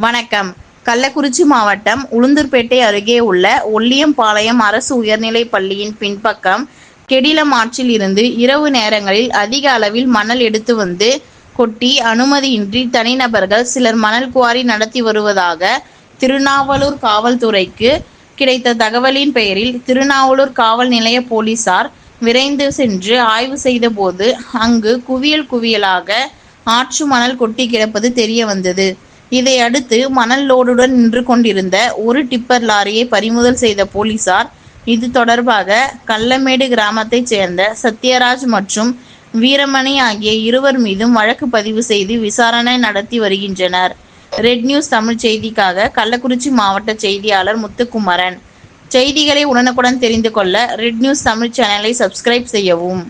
வணக்கம். கள்ளக்குறிச்சி மாவட்டம் உளுந்தூர்பேட்டை அருகே உள்ள ஒல்லியம்பாளையம் அரசு உயர்நிலைப் பள்ளியின் பின்பக்கம் கெடிலம் ஆற்றில் இருந்து இரவு நேரங்களில் அதிக அளவில் மணல் எடுத்து வந்து கொட்டி அனுமதியின்றி தனிநபர்கள் சிலர் மணல் குவாரி நடத்தி வருவதாக திருநாவலூர் காவல்துறைக்கு கிடைத்த தகவலின் பெயரில் திருநாவலூர் காவல் நிலைய போலீசார் விரைந்து சென்று ஆய்வு செய்தபோது அங்கு குவியல் குவியலாக ஆற்று மணல் கொட்டி கிடப்பது தெரிய வந்தது இதை அடுத்து மணல் லோடுடன் நின்று கொண்டிருந்த ஒரு டிப்பர் லாரியை பறிமுதல் செய்த போலீசார் இது தொடர்பாக கள்ளமேடு கிராமத்தைச் சேர்ந்த சத்யராஜ் மற்றும் வீரமணி ஆகிய இருவர் மீதும் வழக்கு பதிவு செய்து விசாரணை நடத்தி வருகின்றனர். ரெட் நியூஸ் தமிழ் செய்திக்காக கள்ளக்குறிச்சி மாவட்ட செய்தியாளர் முத்துக்குமரன். செய்திகளை உடனுக்குடன் தெரிந்து கொள்ள ரெட் நியூஸ் தமிழ் சேனலை சப்ஸ்கிரைப் செய்யவும்.